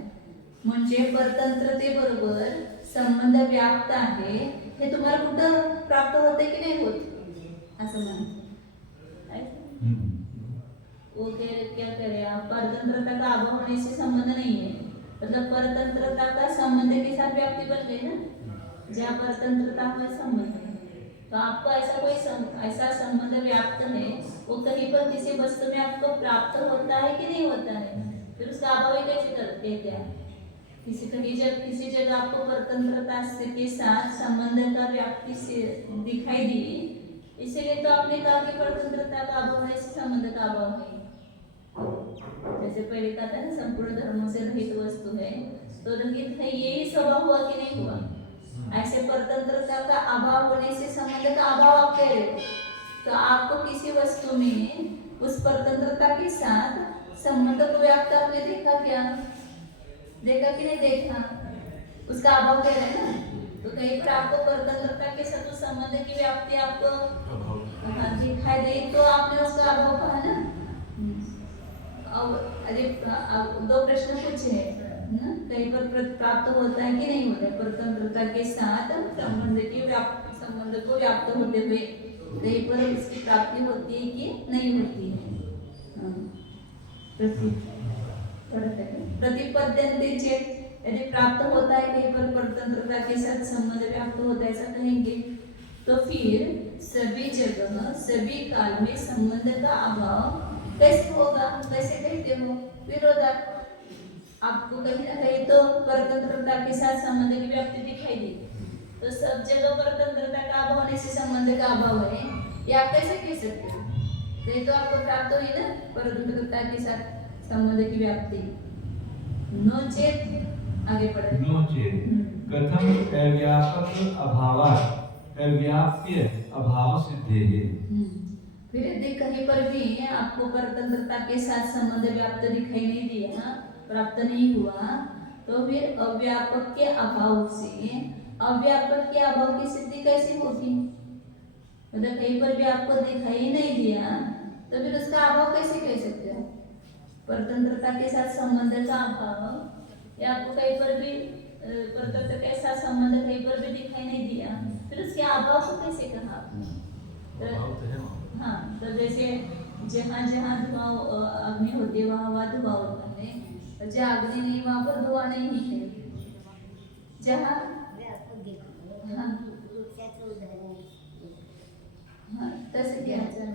म्हणजे परतंत्रतेबरोबर संबंध व्याप्त आहे हे तुम्हाला कुठं प्राप्त होते की नाही होत असं म्हणतो. वो क्या करे आप परतंत्रता का अभाव होने से संबंध नहीं है मतलब परतंत्रता का संबंध के साथ व्याप्ति बन गई ना. जहाँ परतंत्रता में संबंध है तो आपको ऐसा कोई ऐसा संबंध व्याप्त है वो कहीं पर किसी वस्तु में आपको प्राप्त होता है कि नहीं होता है. फिर उसका अभाव ही कैसे करते क्या किसी जगह आपको परतंत्रता के साथ संबंध का व्याप्ति से दिखाई दी इसीलिए तो आपने कहा कि परतंत्रता का अभाव है संबंध का अभाव है. जैसे पहले कहा था ना संपूर्ण धर्मों से रहित वस्तु है तो रहित है यही स्वभाव हुआ कि नहीं हुआ. ऐसे परतंत्रता का अभाव होने से संबंध का अभाव आप कह रहे हो तो आपको किसी वस्तु में उस परतंत्रता के साथ संबंध को व्याप्त आपने देखा क्या. देखा कि नहीं देखा उसका अभाव कह रहे हैं ना. तो कहीं पर आपको परतंत्रता के साथ उस संबंध की व्याप्ति आपको दिखाई दे तो आपने उसका अभाव कहा ना। अब अरे दो प्रश्न पूछे हैं, कहीं पर प्राप्त होता है कि नहीं होता है परतंत्रता के साथ संबंध को व्याप्त होते हुए कहीं पर इसकी प्राप्ति होती है कि नहीं होती है। प्रतिपद्यंते यदि प्राप्त होता है कहीं पर परतंत्रता के साथ संबंध व्याप्त होता है ऐसा कहेंगे तो फिर सभी जगह सभी काल में संबंध का अभाव कैसे होगा, कैसे कहते हो विरोधात। आपको कहीं ना कहीं तो परतंत्रता के साथ संबंध की व्याप्ति दिखाई देगी, तो सब जगह परतंत्रता का अभाव होने से संबंध का अभाव है ये आप कैसे कह सकते हो। तो ये तो आपको प्राप्त हुई ना परतंत्रता के साथ संबंध की व्याप्ति। नो चेत आगे पढ़े नो चेत कथम अव्यापक अभावात् अव्याप्य अभाव सिद्धेः। फिर यदि कहीं पर भी आपको परतंत्रता के साथ संबंध व्याप्त दिखाई नहीं दिया, प्राप्त नहीं हुआ, तो फिर अव्यापक के अभाव से अव्यापक के अभाव की सिद्धि कैसे होगी। मतलब कहीं पर भी आपको दिखाई नहीं दिया तो फिर उसका अभाव कैसे कह सकते हो। परतंत्रता के साथ संबंध का अभाव या आपको कहीं पर भी परतंत्र के साथ संबंध कहीं पर भी दिखाई नहीं दिया, फिर उसके अभाव को कैसे कहा आपने। हाँ, तो जैसे जहाँ जहाँ धुआं अग्नि होती है वहाँ वहाँ धुआं होता है, जहाँ अग्नि नहीं वहाँ पर धुआं नहीं है। जहाँ तसे घ्यायचं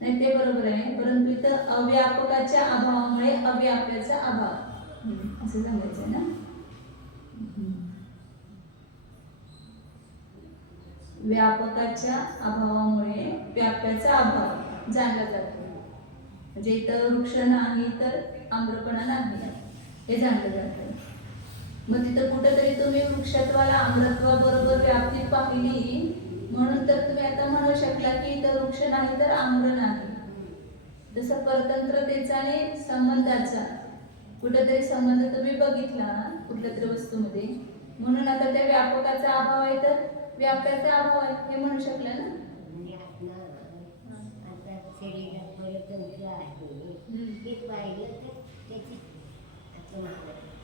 नाही ते बरोबर आहे, परंतु इथं अव्यापकाच्या अभावामुळे अव्याप्याचा अभाव असं सांगायचं ना। व्यापकाच्या अभावामुळे व्याप्याचा अभाव जाणला जातो। म्हणजे इथं वृक्ष नाही तर आम्रपणा नाही हे जाणलं जातं। मग तिथं कुठेतरी तुम्ही वृक्षत्वाला आम्रत्वाबरोबर व्याप्ती पाहिली म्हणून तर तुम्ही आता म्हणू शकला की इथं वृक्ष नाही तर आम्र नाही। जसं परतंत्रतेचा आणि संबंधाचा कुठेतरी संबंध तुम्ही बघितला कुठल्या तरी वस्तूमध्ये, म्हणून आता त्या व्यापकाचा अभाव आहे तर व्याप्याचा अभाव आहे हे म्हणू शकला ना।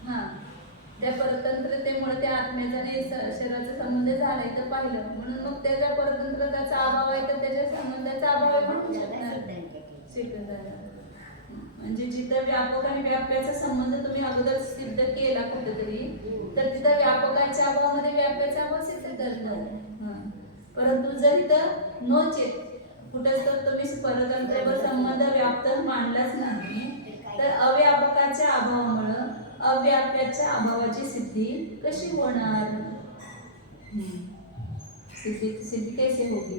हा, त्या परतंत्रतेमुळे त्या आत्म्याचा आणि शरीराचा संबंध झालाय तर पाहिलं, म्हणून मग त्याच्या परतंत्रताचा अभाव आहे तर त्याच्या संबंधाचा अभाव आहे म्हणू शकणार। म्हणजे जिथं व्यापक आणि व्याप्याचा संबंध तुम्ही अगोदर सिद्ध केला कुठेतरी तर तिथं व्यापकाच्या अभावामध्ये व्याप्याचा अभाव सिद्ध करणार। परंतु जर इथं नो चेत कुठेच तर तुम्ही परतंत्रवर संबंध व्याप्त मांडलाच नाही तर अव्यापकाच्या अभावामुळे अव्याप्याच्या अभावाची सिद्धी कशी होणार। सिद्धी कैसे होगी।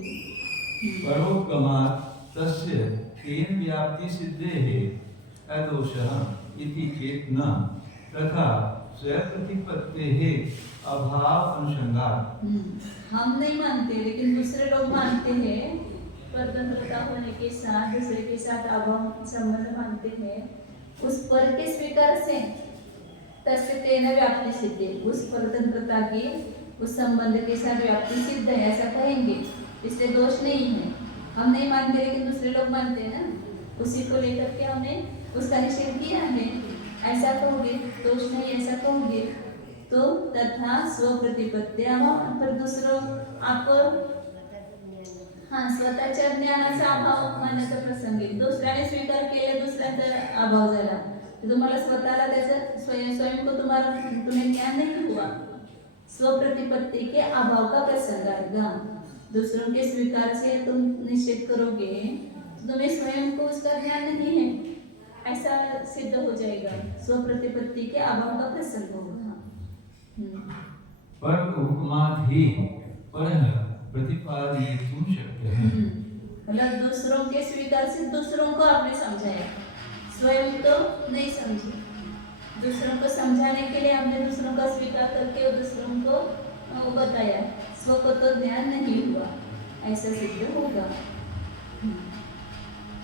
परोपगमात् तस्य तेन व्याप्ति सिद्धेः अदोषः इति चेत् न तथा स्वप्रतिपत्तेः अभाव अनुसंगात। हम नहीं मानते लेकिन दूसरे लोग मानते हैं परतंत्रता होने के साथ दूसरे के साथ अभाव संबंध मानते हैं। उस पर के स्वीकार से तस्य तेन व्याप्ति सिद्धि, उस परतंत्रता की उस संबंध के साथ व्याप्ति सिद्ध है ऐसा कहेंगे, इसलिए दोष नहीं है। हम नहीं मानते लेकिन दूसरे लोग मानते हैं ना, उसी को लेकर के हमने उसका निषेध किया है ऐसा कहोगे, दोष नहीं ऐसा कहोगे तो तथा स्वप्रतिपत्ति अभाव। पर दूसरों आपको स्वतःच्या ज्ञानाचा अभाव मानण्याचा प्रसंग आहे, दुसऱ्याने स्वीकार केले दुसऱ्याचा अभाव झाला तो तुम्हाला स्वतःला त्याचं स्वयं को तुम्हें ज्ञान नहीं हुआ। स्वप्रतिपत्ति के अभाव का प्रसंग आएगा। दूसरों के स्वीकार से तुम निश्चित करोगे तो तुम्हें स्वयं को उसका ज्ञान नहीं है ऐसा सिद्ध हो जाएगा। स्वप्रतिपत्ति के अभाव का प्रसंग होगा। पर उपमात् ही परः प्रतिपादयितुं शक्यः। मतलब दूसरों के स्वीकार से दूसरों को आपने समझाया, स्वयं तो नहीं समझे। दूसरों को समझाने के लिए हमने दूसरों का स्वीकार करके दूसरों को बताया, स्व को तो ध्यान नहीं हुआ ऐसा सिद्ध होगा।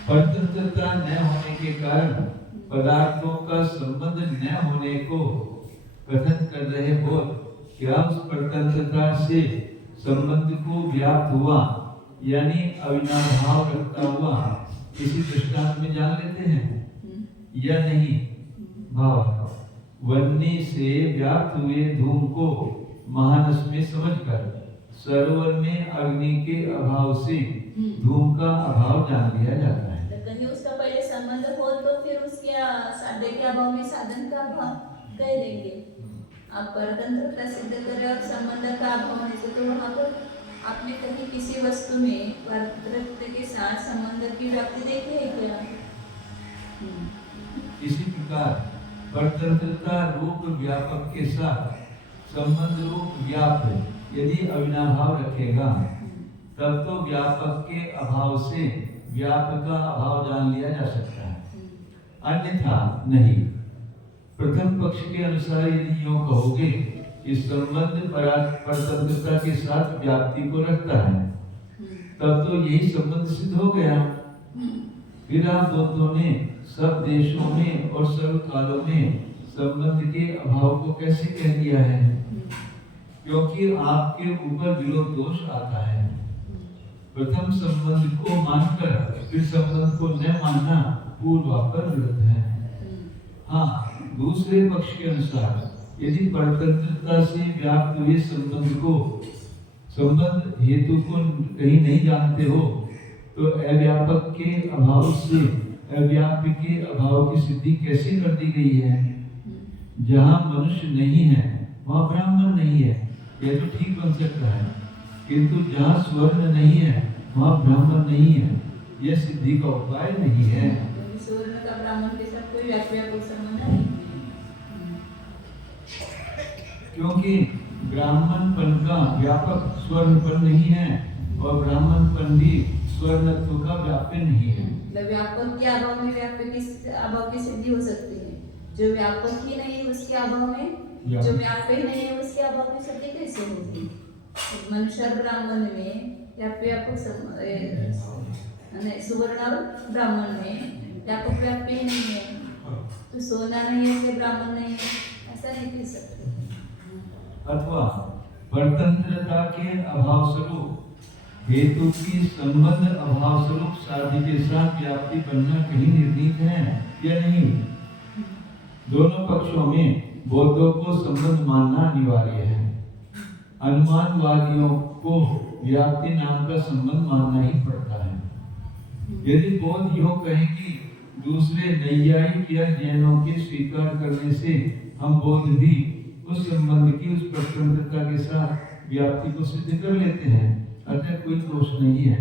परतंत्रता न होने के कारण पदार्थों का संबंध न होने को कथन कर रहे बोध क्या उस परतंत्रता से संबंध को व्याप्त हुआ यानी अविनाभाव रखता हुआ किसी दृष्टांत में जान लेते हैं या नहीं? भाव वन्नी से व्याप्त हुए धूम को महानस में समझकर सरोवर में अग्नि के अभाव से धूम का अभाव जान लिया जाता है। तो कहीं उसका पहले संबंध हो तो फिर उसके साधे के अभाव में साधन का अभाव कह देंगे। आप परतंत्रता सिद्ध करें और संबंध का अभाव होने से, तो वहाँ पर आपने कहीं किसी वस्तु में परतंत्र के साथ संबंध की व्याप्ति देखी है क्या? इसी प्रकार परतंत्रता रूप व्यापक के साथ संबंध रूप व्याप्त यदि अविनाभाव रखेगा तब तो व्यापक के अभाव से व्यापक का अभाव जान लिया जा सकता है, अन्यथा नहीं। प्रथम पक्ष के अनुसार यदि यूं कहोगे कि संबंध परतंत्रता के साथ व्याप्ति को रखता है तब तो यही संबंध सिद्ध हो गया। फिर आप दोनों ने सब देशों में और सर्व कालों में संबंध के अभाव को कैसे कह दिया है? क्योंकि आपके ऊपर विरोध दोष आता है। प्रथम संबंध को मानकर फिर संबंध को न मानना पूर्वापर विरुद्ध है। हाँ, दूसरे पक्ष के अनुसार यदि परतंत्रता से व्याप्त हुए संबंध हेतु को कहीं नहीं जानते हो तो अव्यापक के अभाव से अव्याप्य के अभाव की सिद्धि कैसे कर दी गई है? जहाँ मनुष्य नहीं है वहाँ ब्राह्मण नहीं है, यह तो ठीक बन सकता है, किंतु जहाँ स्वर्ण नहीं है वहाँ ब्राह्मण नहीं है, यह सिद्धि का उपाय नहीं है। स्वर्ण का ब्राह्मण के साथ कोई व्यापक संबंध नहीं, क्योंकि ब्राह्मणपन का व्यापक स्वर्णपन नहीं है और ब्राह्मणपन भी स्वर्णत्व का व्याप्य नहीं है। व्यापक के अभाव में व्यापक की अभाव की सिद्धि हो सकती है। जो व्यापक ही नहीं है उसके अभाव में, जो व्याप्य ही नहीं है उसके अभाव की सिद्धि कैसे होगी? मनुष्य ब्राह्मण में व्यापक सुवर्ण और ब्राह्मण में व्यापक व्याप्य ही नहीं है, तो सोना नहीं है इसलिए ब्राह्मण नहीं है, ऐसा नहीं कह सकते। अथवा परतंत्रता के अभाव स्वरूप हेतु की संबंध अभाव स्वरूप साध्य के साथ व्याप्ति बनना कहीं निर्णीत है या नहीं? दोनों पक्षों में बौद्धों को संबंध मानना अनिवार्य है। अनुमानवादियों को व्याप्ति नाम का संबंध मानना ही पड़ता है। यदि बौद्ध योग कहें कि दूसरे नैयायिक या जैनों के स्वीकार करने से हम बौद्ध भी उस संबंध की उस परतंत्रता के साथ व्याप्ति को सिद्ध कर लेते हैं, अतः कोई दोष नहीं है।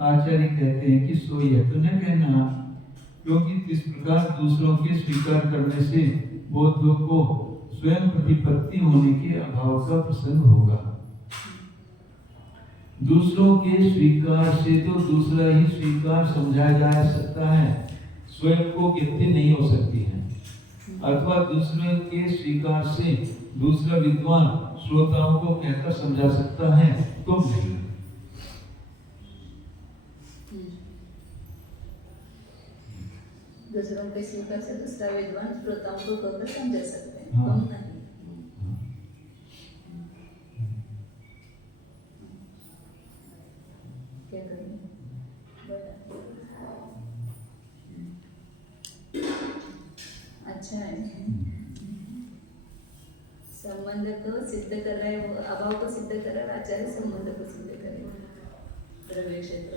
आचार्य कहते हैं कि सो यह तो न कहना, क्योंकि इस प्रकार दूसरों के स्वीकार करने से बौद्धों को स्वयं प्रतिपत्ति होने के अभाव का प्रसंग होगा। दूसरों के स्वीकार से तो दूसरा ही स्वीकार समझा जा सकता है, स्वयं को व्यक्ति नहीं हो सकती है। अथवा दूसरे के स्वीकार से दूसरा विद्वान श्रोताओं को कहकर समझा सकता है, तुम नहीं। दूसरों के स्वीकार से दूसरा विद्वान श्रोताओं को कहकर समझा सकते हैं, हाँ। तुम नहीं। क्या करेंगे? अच्छा है, संबंध को सिद्ध कर रहे हो, अभाव को सिद्ध कर रहे हो, आचार्य संबंध को सिद्ध करेगा। द्रव्य क्षेत्र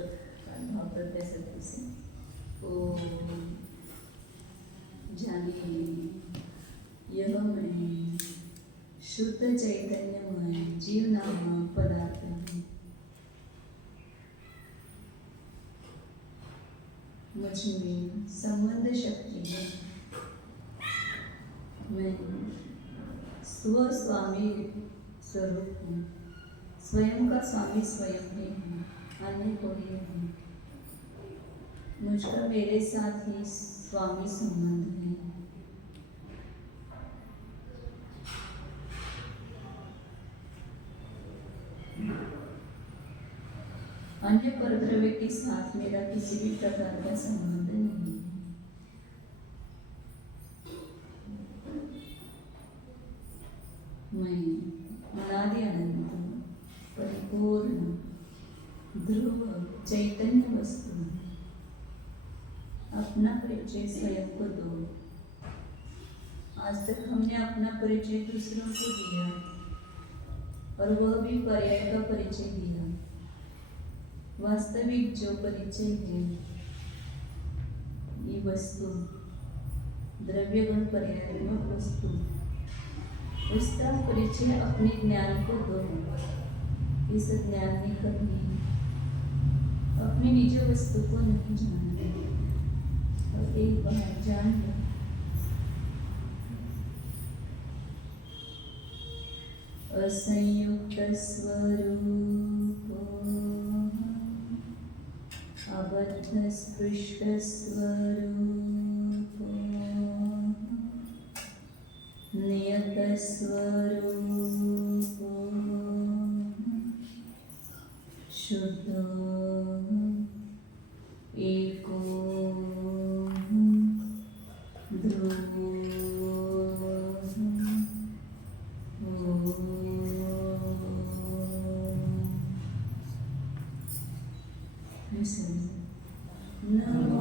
भाव प्रत्यय शक्ति से ओम जानिए यह मैं शुद्ध चैतन्यमय जीव नाम पदार्थ हूँ। मुझ में संबंध शक्ति है। मैं स्वस्वामी स्वरूप हूँ, स्वयं का स्वामी स्वयं ही हूँ, अन्य कोई नहीं। मुझका मेरे साथ ही स्वामी संबंध है। अन्य परद्रव्य के साथ मेरा किसी भी प्रकार का संबंध नहीं है। मैं ध्रुव चैतन्य वस्तु, अपना परिचय स्वयं को दो। आज तक हमने अपना परिचय दूसरों को दिया और वह भी पर्याय का परिचय दिया। वास्तविक जो परिचय है ये वस्तु, द्रव्य गुण पर्यायात्मक वस्तु, उसका परिचय अपने ज्ञान को दो। इस ज्ञान में कभी अपनी निज वस्तु को नहीं जानना और एक बार जान लो असंयुक्त स्वरूपो अबद्ध स्पृष्ट स्वरूपो नियत स्वरूपो शुद्धो एको ध्रुवो नमो